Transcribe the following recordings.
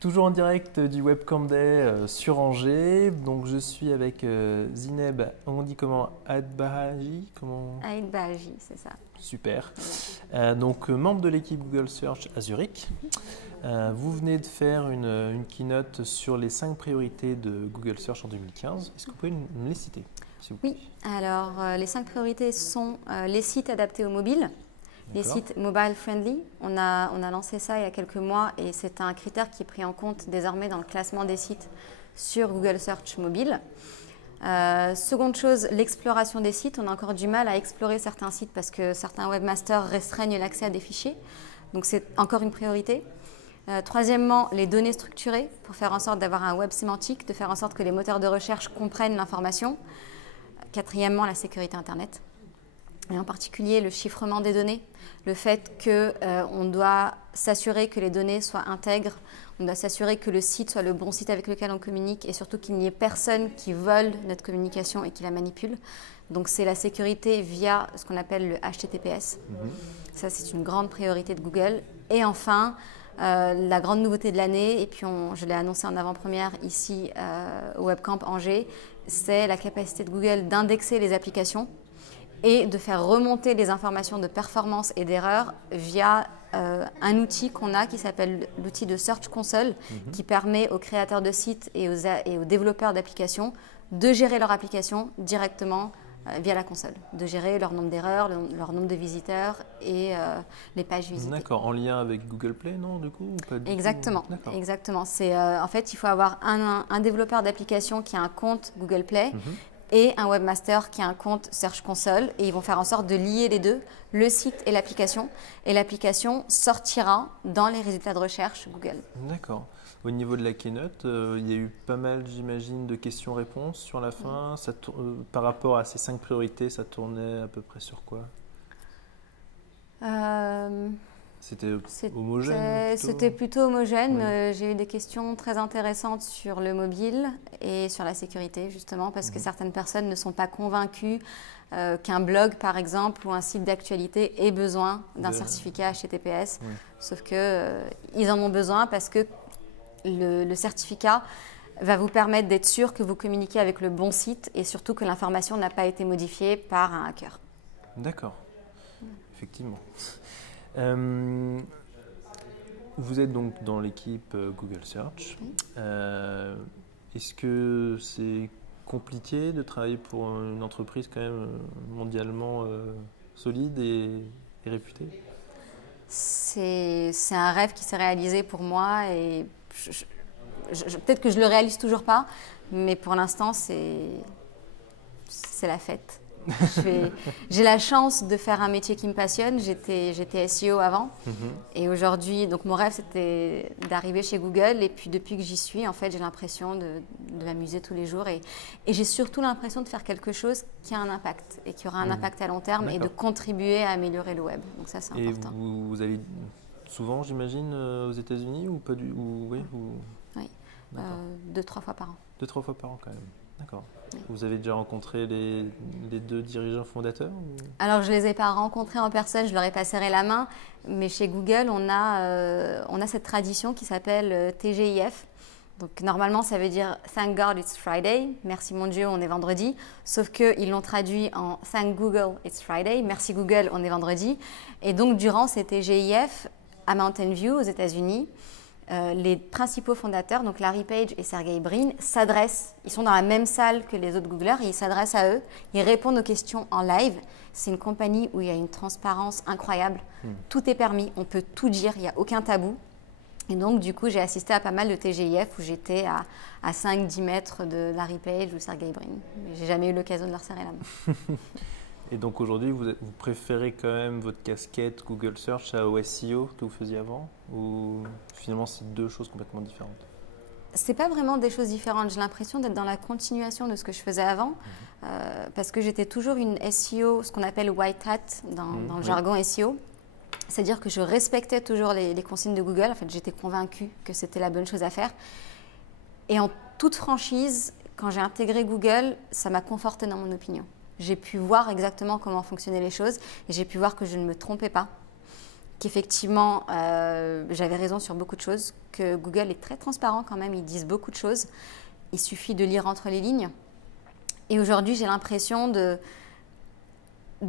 Toujours en direct du Webcam Day sur Angers. Donc je suis avec Zineb, on dit comment? Adbahaji, comment? Adbahaji, c'est ça. Super. Donc membre de l'équipe Google Search à Zurich. Vous venez de faire une keynote sur les 5 priorités de Google Search en 2015. Est-ce que vous pouvez me les citer, s'il vous plaît? Oui, alors les 5 priorités sont les sites adaptés au mobile. Les sites mobile friendly, on a lancé ça il y a quelques mois et c'est un critère qui est pris en compte désormais dans le classement des sites sur Google Search mobile. Seconde chose, l'exploration des sites. On a encore du mal à explorer certains sites parce que certains webmasters restreignent l'accès à des fichiers. Donc c'est encore une priorité. Troisièmement, les données structurées pour faire en sorte d'avoir un web sémantique, de faire en sorte que les moteurs de recherche comprennent l'information. Quatrièmement, la sécurité Internet. Et en particulier le chiffrement des données, le fait qu'on doit s'assurer que les données soient intègres, on doit s'assurer que le site soit le bon site avec lequel on communique et surtout qu'il n'y ait personne qui vole notre communication et qui la manipule. Donc c'est la sécurité via ce qu'on appelle le HTTPS. Ça c'est une grande priorité de Google. Et enfin, la grande nouveauté de l'année, et puis je l'ai annoncé en avant-première ici au Webcamp Angers, c'est la capacité de Google d'indexer les applications et de faire remonter les informations de performance et d'erreur via un outil qu'on a qui s'appelle l'outil de Search Console qui permet aux créateurs de sites et aux développeurs d'applications de gérer leur application directement via la console, de gérer leur nombre d'erreurs, leur nombre de visiteurs et les pages visitées. D'accord, en lien avec Google Play, non, du coup ou pas du Exactement, tout? exactement. En fait, il faut avoir un développeur d'application qui a un compte Google Play et un webmaster qui a un compte Search Console et ils vont faire en sorte de lier les deux, le site et l'application sortira dans les résultats de recherche Google. D'accord. Au niveau de la keynote, il y a eu pas mal, j'imagine, de questions-réponses sur la fin. Par rapport à ces 5 priorités, ça tournait à peu près sur quoi? C'était homogène? C'était plutôt homogène. Oui. J'ai eu des questions très intéressantes sur le mobile et sur la sécurité, justement, parce que certaines personnes ne sont pas convaincues qu'un blog, par exemple, ou un site d'actualité ait besoin d'un certificat HTTPS. Oui. Sauf qu'ils en ont besoin parce que le certificat va vous permettre d'être sûr que vous communiquez avec le bon site et surtout que l'information n'a pas été modifiée par un hacker. D'accord, effectivement. Vous êtes donc dans l'équipe Google Search. Est-ce que c'est compliqué de travailler pour une entreprise quand même mondialement solide et réputée? C'est un rêve qui s'est réalisé pour moi et peut-être que je ne le réalise toujours pas, mais pour l'instant c'est la fête. J'ai la chance de faire un métier qui me passionne. J'étais SEO avant et aujourd'hui, donc mon rêve c'était d'arriver chez Google et puis depuis que j'y suis, en fait, j'ai l'impression de m'amuser tous les jours et j'ai surtout l'impression de faire quelque chose qui a un impact et qui aura un impact à long terme et de contribuer à améliorer le web. Donc ça c'est important. Et vous allez souvent, j'imagine, aux États-Unis ou pas du oui, Oui, 2-3 fois par an. 2-3 fois par an quand même. D'accord. Oui. Vous avez déjà rencontré les 2 dirigeants fondateurs ou... Alors, je ne les ai pas rencontrés en personne, je leur ai pas serré la main, mais chez Google, on a cette tradition qui s'appelle TGIF. Donc, normalement, ça veut dire « Thank God it's Friday », « Merci mon Dieu, on est vendredi », sauf qu'ils l'ont traduit en « Thank Google it's Friday », « Merci Google, on est vendredi ». Et donc, durant ces TGIF, à Mountain View, aux États-Unis, les principaux fondateurs, donc Larry Page et Sergey Brin, s'adressent, ils sont dans la même salle que les autres Googlers et ils s'adressent à eux, ils répondent aux questions en live. C'est une compagnie où il y a une transparence incroyable, tout est permis, on peut tout dire, il n'y a aucun tabou. Et donc du coup, j'ai assisté à pas mal de TGIF où j'étais à 5-10 mètres de Larry Page ou Sergey Brin. J'ai jamais eu l'occasion de leur serrer la main. Et donc aujourd'hui, vous préférez quand même votre casquette Google Search au SEO que vous faisiez avant ou finalement c'est 2 choses complètement différentes? C'est pas vraiment des choses différentes. J'ai l'impression d'être dans la continuation de ce que je faisais avant parce que j'étais toujours une SEO, ce qu'on appelle white hat dans le jargon SEO. C'est-à-dire que je respectais toujours les consignes de Google. En fait, j'étais convaincue que c'était la bonne chose à faire. Et en toute franchise, quand j'ai intégré Google, ça m'a confortée dans mon opinion. J'ai pu voir exactement comment fonctionnaient les choses et j'ai pu voir que je ne me trompais pas, qu'effectivement, j'avais raison sur beaucoup de choses, que Google est très transparent quand même, ils disent beaucoup de choses. Il suffit de lire entre les lignes. Et aujourd'hui, j'ai l'impression de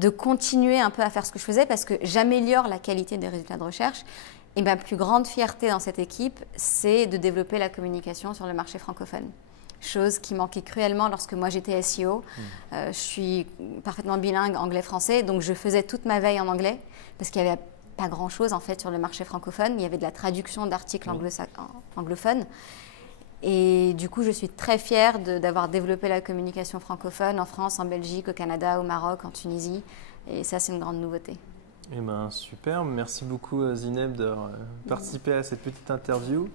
continuer un peu à faire ce que je faisais parce que j'améliore la qualité des résultats de recherche. Et ma plus grande fierté dans cette équipe, c'est de développer la communication sur le marché francophone. Chose qui manquait cruellement lorsque moi j'étais SEO. Je suis parfaitement bilingue anglais-français, donc je faisais toute ma veille en anglais parce qu'il n'y avait pas grand-chose en fait sur le marché francophone. Il y avait de la traduction d'articles anglophones. Et du coup, je suis très fière d'avoir développé la communication francophone en France, en Belgique, au Canada, au Maroc, en Tunisie. Et ça, c'est une grande nouveauté. Eh ben, super. Merci beaucoup, Zineb, d'avoir participé à cette petite interview.